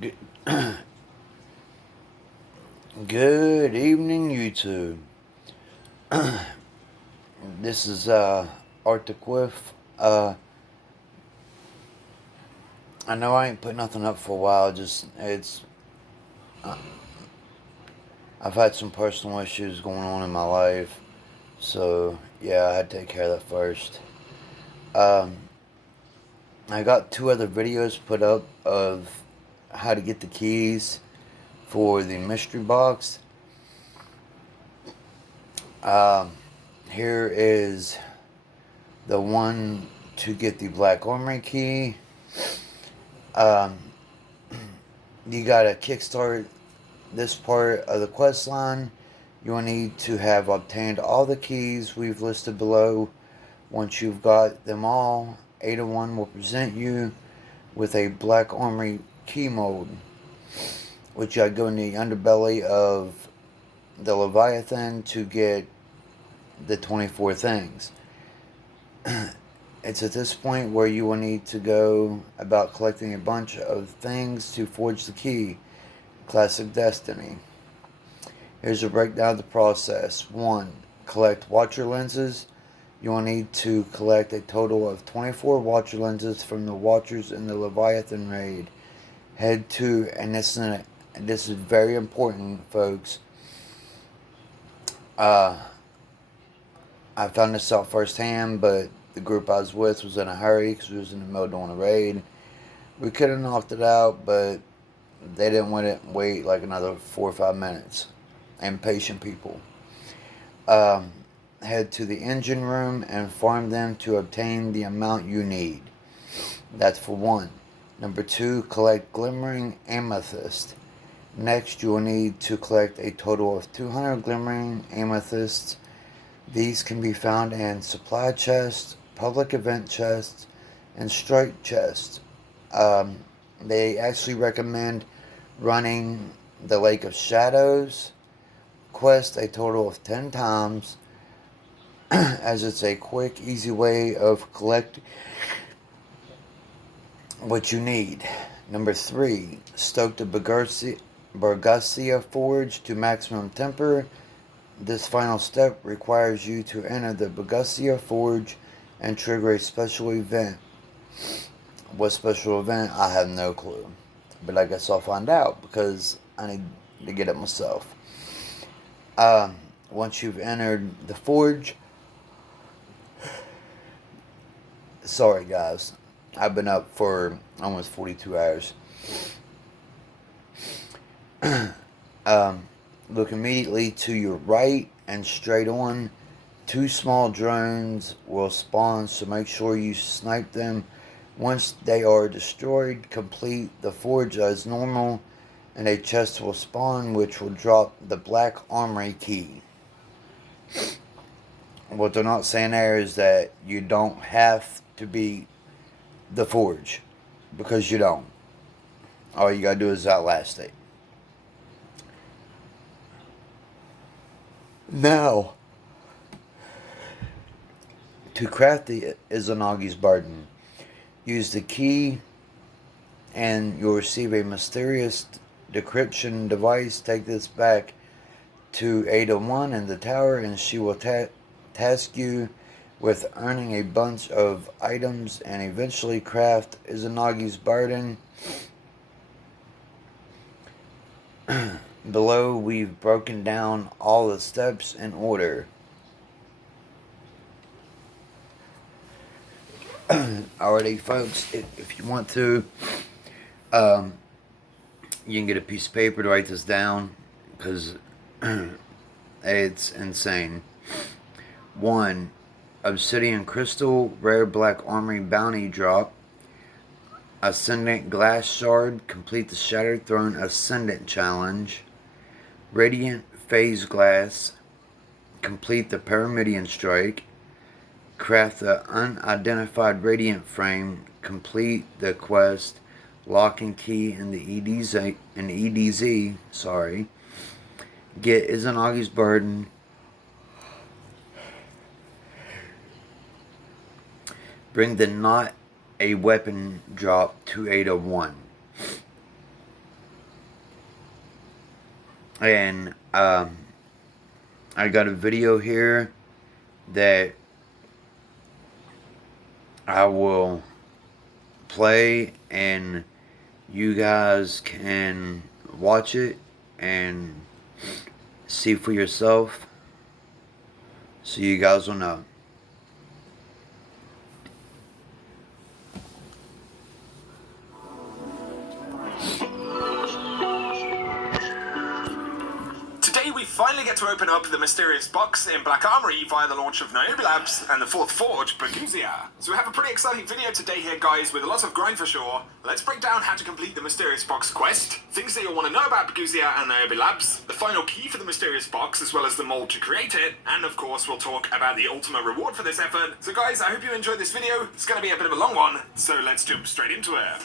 Good, good evening, YouTube. This is Arctic Whiff. I know I ain't put nothing up for a while. Uh, I've had some personal issues going on in my life, so yeah, I had to take care of that first. Um, I got two other videos put up of how to get the keys for the mystery box. Um, Here is the one to get the Black Armory key. Um, you gotta kickstart this part of the quest line. You will need to have obtained all the keys we've listed below. Once you've got them all, Ada 1 will present you with a Black Armory key mold, which I go in the underbelly of the Leviathan to get the 24 things. It's at this point where you will need to go about collecting a bunch of things to forge the key. Classic Destiny. Here's a breakdown of the process. 1. Collect watcher lenses. You will need to collect a total of 24 watcher lenses from the watchers in the Leviathan raid. Head to, and this is very important, folks. I found this out firsthand, but the group I was with was in a hurry because we was in the middle of doing a raid. We could have knocked it out, but they didn't want to wait like another 4 or 5 minutes. Impatient people. Head to the engine room and farm them to obtain the amount you need. That's for 1. Number 2, collect glimmering amethyst. Next, you will need to collect a total of 200 glimmering amethysts. These can be found in supply chests, public event chests, and strike chests. They actually recommend running the Lake of Shadows quest a total of 10 times, as it's a quick, easy way of collecting what you need. Number 3, stoke the Bergasia Forge to maximum temper. This final step requires you to enter the Bergasia Forge and trigger a special event. What special event? I have no clue. But I guess I'll find out because I need to get it myself. Once you've entered the forge, sorry guys, I've been up for almost 42 hours. Look immediately to your right and straight on. 2 small drones will spawn, so make sure you snipe them. Once they are destroyed, complete the forge as normal, and a chest will spawn which will drop the Black Armory key. What they're not saying there is that you don't have to beat the forge, because you don't. All you gotta do is outlast it. Now, to craft the Izanagi's burden, use the key and you'll receive a mysterious decryption device. Take this back to Ada 1 in the tower and she will task you with earning a bunch of items and eventually craft Izanagi's burden. Below, we've broken down all the steps in order. Alrighty, folks, if you want to, you can get a piece of paper to write this down, because it's insane. 1. Obsidian Crystal, Rare Black Armory Bounty Drop. Ascendant Glass Shard, complete the Shattered Throne Ascendant Challenge. Radiant Phase Glass, complete the Pyramidion Strike. Craft the Unidentified Radiant Frame, complete the quest Lock and Key in the EDZ. Sorry. Get Izanagi's Burden. Bring the Not a Weapon drop to 801. And I got a video here that I will play, and you guys can watch it and see for yourself, so you guys will know. We finally get to open up the mysterious box in Black Armory via the launch of Niobe Labs and the fourth forge, Buguzia. So we have a pretty exciting video today here, guys, with a lot of grind for sure. Let's break down how to complete the mysterious box quest, things that you'll want to know about Buguzia and Niobe Labs, the final key for the mysterious box as well as the mold to create it, and of course we'll talk about the ultimate reward for this effort. So guys, I hope you enjoyed this video. It's going to be a bit of a long one, so let's jump straight into it.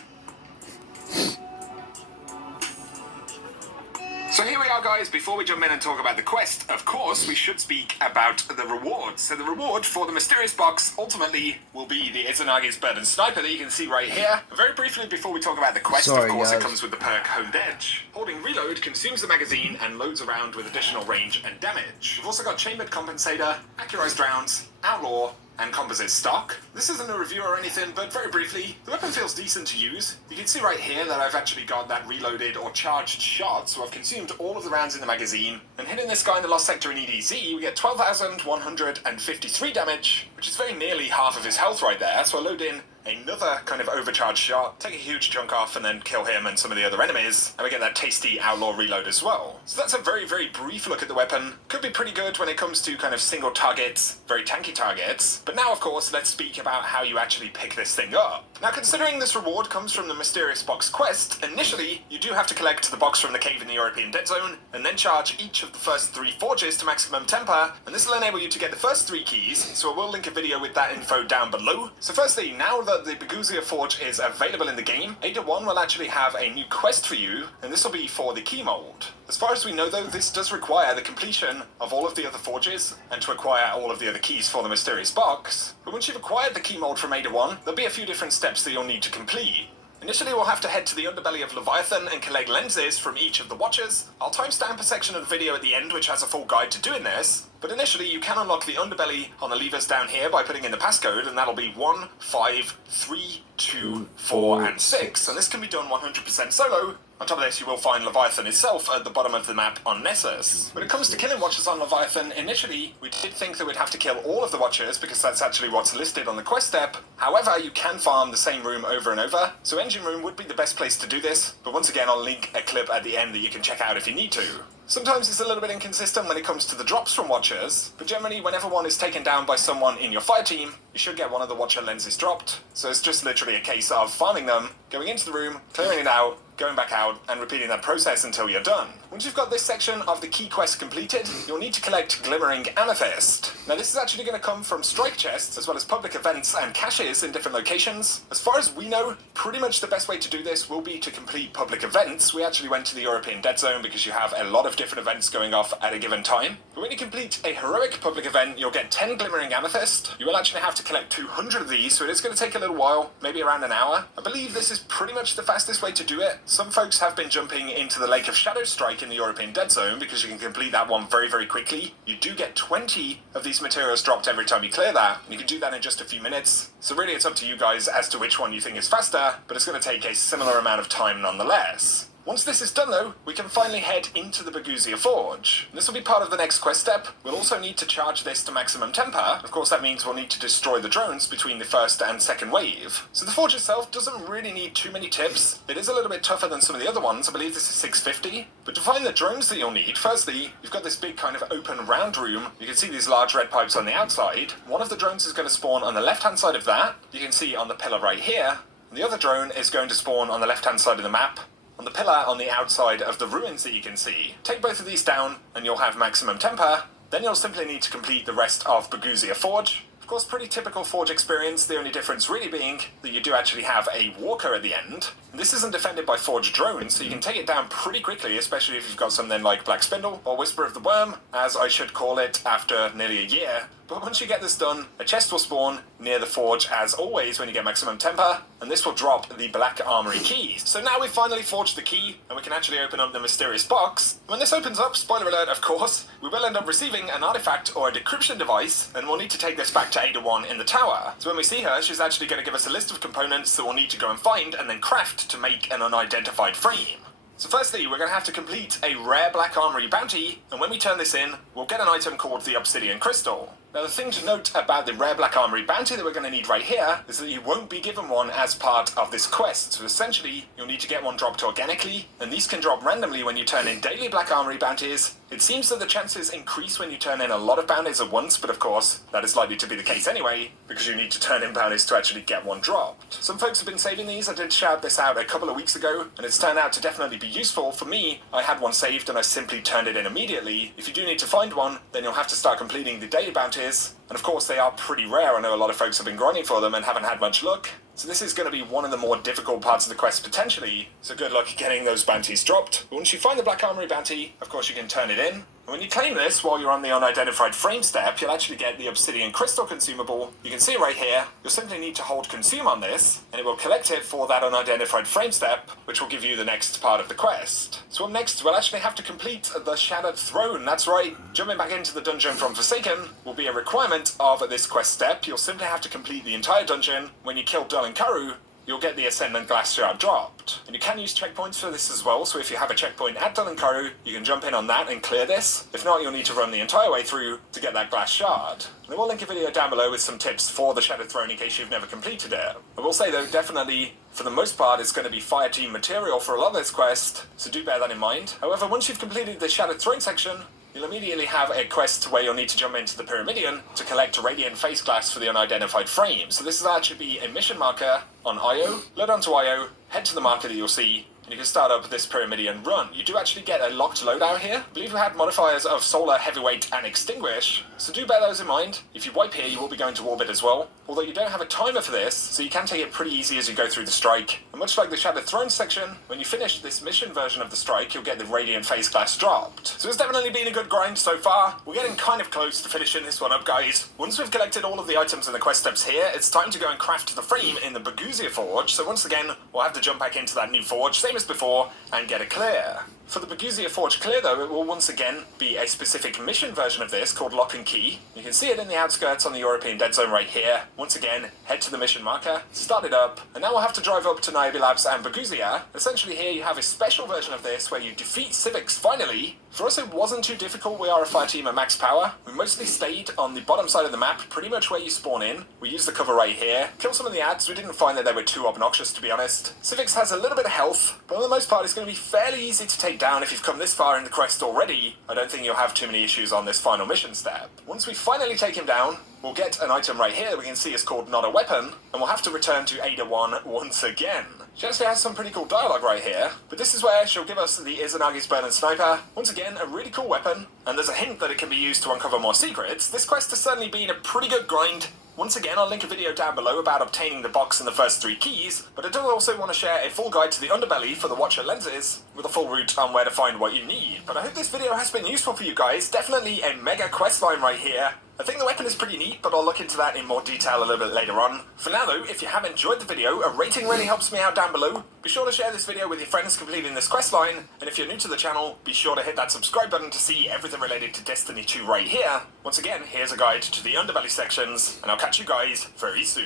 So here we are, guys. Before we jump in and talk about the quest, of course, we should speak about the reward. So the reward for the mysterious box ultimately will be the Izanagi's bird and sniper that you can see right here. Very briefly, before we talk about the quest, of course, it comes with the perk Honed Edge. Holding reload consumes the magazine and loads around with additional range and damage. We've also got chambered compensator, accurized rounds, outlaw, and composite stock. This isn't a review or anything, but very briefly, the weapon feels decent to use. You can see right here that I've actually got that reloaded or charged shot, so I've consumed all of the rounds in the magazine. And hitting this guy in the Lost Sector in EDZ, we get 12,153 damage, which is very nearly half of his health right there, so I load in another kind of overcharged shot, take a huge chunk off, and then kill him and some of the other enemies, and we get that tasty outlaw reload as well. So that's a very, very brief look at the weapon. Could be pretty good when it comes to kind of single targets, very tanky targets. But now, of course, let's speak about how you actually pick this thing up. Now, considering this reward comes from the Mysterious Box quest, initially, you do have to collect the box from the cave in the European Dead Zone, and then charge each of the first 3 forges to maximum temper, and this will enable you to get the first 3 keys, so I will link a video with that info down below. So firstly, now that the Buguzia Forge is available in the game, Ada 1 will actually have a new quest for you, and this will be for the key mold. As far as we know, though, this does require the completion of all of the other forges, and to acquire all of the other keys for the Mysterious Box. But once you've acquired the key mold from Ada 1, there'll be a few different steps that you'll need to complete. Initially, we'll have to head to the underbelly of Leviathan and collect lenses from each of the watchers. I'll timestamp a section of the video at the end which has a full guide to doing this, but initially you can unlock the underbelly on the levers down here by putting in the passcode, and that'll be 1, 5, 3, 2, 4, and 6, and this can be done 100% solo. On top of this, you will find Leviathan itself at the bottom of the map on Nessus. When it comes to killing watchers on Leviathan, initially, we did think that we'd have to kill all of the watchers because that's actually what's listed on the quest step. However, you can farm the same room over and over, so engine room would be the best place to do this, but once again, I'll link a clip at the end that you can check out if you need to. Sometimes it's a little bit inconsistent when it comes to the drops from watchers, but generally whenever one is taken down by someone in your fire team, you should get one of the watcher lenses dropped. So it's just literally a case of farming them, going into the room, clearing it out, going back out, and repeating that process until you're done. Once you've got this section of the key quest completed, you'll need to collect Glimmering Amethyst. Now this is actually going to come from strike chests, as well as public events and caches in different locations. As far as we know, pretty much the best way to do this will be to complete public events. We actually went to the European Dead Zone because you have a lot of different events going off at a given time. But when you complete a heroic public event, you'll get 10 Glimmering Amethyst. You will actually have to collect 200 of these, so it is going to take a little while, maybe around an hour. I believe this is pretty much the fastest way to do it. Some folks have been jumping into the Lake of Shadow Strike in the European Dead Zone because you can complete that one very, very quickly. You do get 20 of these materials dropped every time you clear that, and you can do that in just a few minutes. So really it's up to you guys as to which one you think is faster, but it's going to take a similar amount of time nonetheless. Once this is done though, we can finally head into the Buguzia Forge. This will be part of the next quest step. We'll also need to charge this to maximum temper. Of course that means we'll need to destroy the drones between the first and second wave. So the forge itself doesn't really need too many tips. It is a little bit tougher than some of the other ones. I believe this is 650. But to find the drones that you'll need, firstly, you've got this big kind of open round room. You can see these large red pipes on the outside. One of the drones is going to spawn on the left-hand side of that. You can see on the pillar right here. And the other drone is going to spawn on the left-hand side of the map, on the pillar on the outside of the ruins that you can see. Take both of these down and you'll have maximum temper. Then you'll simply need to complete the rest of Buguzia Forge. Of course, pretty typical Forge experience, the only difference really being that you do actually have a walker at the end. And this isn't defended by Forge drones, so you can take it down pretty quickly, especially if you've got something like Black Spindle or Whisper of the Worm, as I should call it after nearly a year But once you get this done, a chest will spawn near the forge as always when you get maximum temper, and this will drop the black armory keys. So now we've finally forged the key, and we can actually open up the mysterious box. When this opens up, spoiler alert of course, we will end up receiving an artifact or a decryption device, and we'll need to take this back to Ada 1 in the tower. So when we see her, she's actually going to give us a list of components that we'll need to go and find and then craft to make an unidentified frame. So firstly, we're going to have to complete a rare black armory bounty, and when we turn this in, we'll get an item called the obsidian crystal. Now the thing to note about the rare black armory bounty that we're going to need right here is that you won't be given one as part of this quest. So essentially, you'll need to get one dropped organically, and these can drop randomly when you turn in daily black armory bounties. It seems that the chances increase when you turn in a lot of bounties at once, but of course, that is likely to be the case anyway, because you need to turn in bounties to actually get one dropped. Some folks have been saving these. I did shout this out a couple of weeks ago, and it's turned out to definitely be useful. For me, I had one saved and I simply turned it in immediately. If you do need to find one, then you'll have to start completing the daily bounties, and of course they are pretty rare. I know a lot of folks have been grinding for them and haven't had much luck. So this is going to be one of the more difficult parts of the quest potentially, so good luck getting those bounties dropped. But once you find the Black Armory bounty, of course you can turn it in. And when you claim this while you're on the unidentified frame step, you'll actually get the obsidian crystal consumable. You can see right here, you'll simply need to hold consume on this, and it will collect it for that unidentified frame step, which will give you the next part of the quest. So up next, we'll actually have to complete the Shattered Throne. That's right, jumping back into the dungeon from Forsaken will be a requirement of this quest step. You'll simply have to complete the entire dungeon. When you kill Karu, you'll get the Ascendant Glass Shard dropped. And you can use checkpoints for this as well, so if you have a checkpoint at Karu, you can jump in on that and clear this. If not, you'll need to run the entire way through to get that Glass Shard. And I will link a video down below with some tips for the Shattered Throne in case you've never completed it. I will say though, definitely, for the most part, it's going to be fire team material for a lot of this quest, so do bear that in mind. However, once you've completed the Shattered Throne section, you'll immediately have a quest where you'll need to jump into the Pyramidion to collect Radiant Face Glass for the unidentified frame. So this is actually be a mission marker on Io. Load onto Io, head to the marker that you'll see, and you can start up this Pyramidion run. You do actually get a locked loadout here. I believe we had modifiers of Solar, Heavyweight, and Extinguish, so do bear those in mind. If you wipe here, you will be going to Orbit as well, although you don't have a timer for this, so you can take it pretty easy as you go through the strike. And much like the Shattered Throne section, when you finish this mission version of the strike, you'll get the Radiant Face Glass dropped. So it's definitely been a good grind so far. We're getting kind of close to finishing this one up, guys. Once we've collected all of the items in the quest steps here, it's time to go and craft the frame in the Baguzia Forge. So once again, we'll have to jump back into that new forge, same as before, and get a clear. For the Baguzia Forge clear though, it will once again be a specific mission version of this called Lock and Key. You can see it in the outskirts on the European Dead Zone right here. Once again, head to the mission marker, start it up, and now we'll have to drive up to Niobe Labs and Baguzia. Essentially here you have a special version of this where you defeat Civics finally. For us it wasn't too difficult. We are a fire team at max power. We mostly stayed on the bottom side of the map, pretty much where you spawn in. We used the cover right here. Killed some of the ads. We didn't find that they were too obnoxious, to be honest. Civics has a little bit of health, but for the most part it's going to be fairly easy to take down. If you've come this far in the quest already, I don't think you'll have too many issues on this final mission step. Once we finally take him down, we'll get an item right here that we can see is called Not a Weapon, and we'll have to return to Ada 1 once again. She actually has some pretty cool dialogue right here, but this is where she'll give us the Izanagi's Burning Sniper. Once again, a really cool weapon, and there's a hint that it can be used to uncover more secrets. This quest has certainly been a pretty good grind. Once again, I'll link a video down below about obtaining the box and the first 3 keys, but I do also want to share a full guide to the underbelly for the Watcher lenses, with a full route on where to find what you need. But I hope this video has been useful for you guys. Definitely a mega quest line right here. I think the weapon is pretty neat, but I'll look into that in more detail a little bit later on. For now though, if you have enjoyed the video, a rating really helps me out down below. Be sure to share this video with your friends completing this quest line, and if you're new to the channel, be sure to hit that subscribe button to see everything related to Destiny 2 right here. Once again, here's a guide to the underbelly sections, and I'll catch you guys very soon.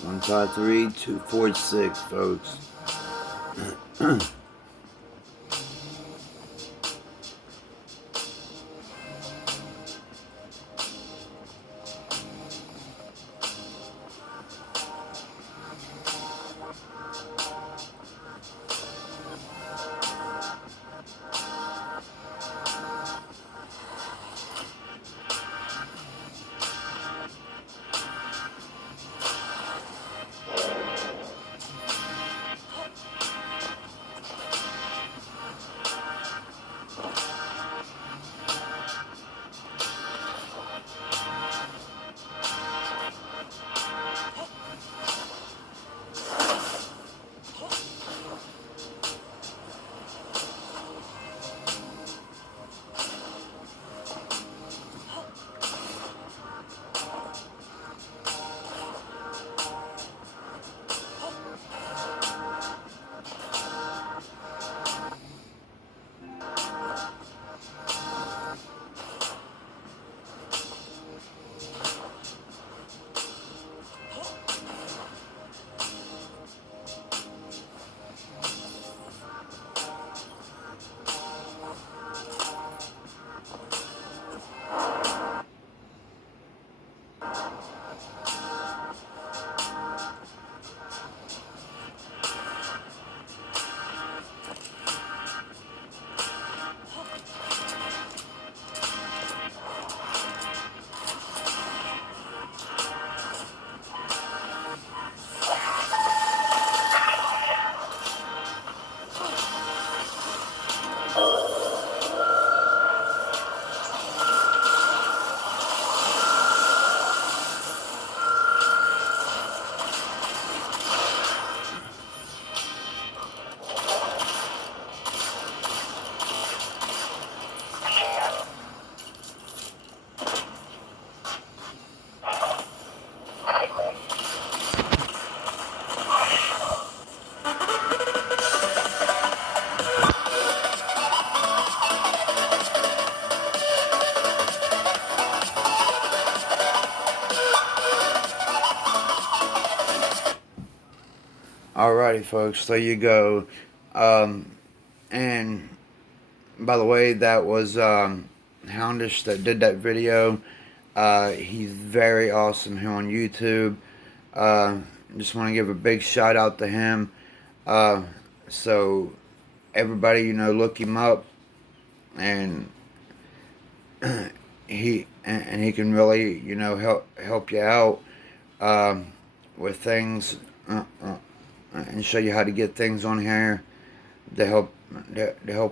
One, 5, 3, 2, 4, 6, folks. Alrighty, folks, there you go. And by the way, that was Houndish that did that video. He's very awesome here on YouTube. Just want to give a big shout out to him. So everybody, look him up, and he can really, help you out with things, and show you how to get things on here to help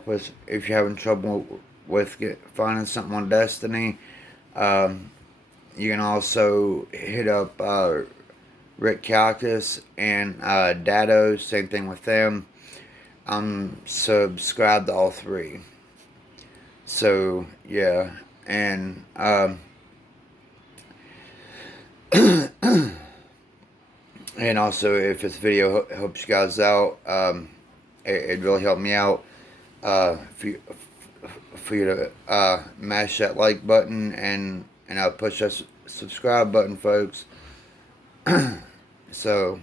us if you're having trouble with finding something on Destiny. You can also hit up Rick Calcus and Dado, same thing with them. I'm subscribed to all three. So, yeah. And, and also, if this video helps you guys out, it really helped me out. For you to mash that like button and push that subscribe button, folks. So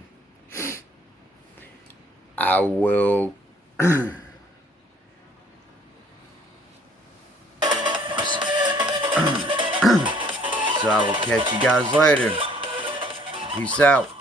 I will so I will catch you guys later. Peace out.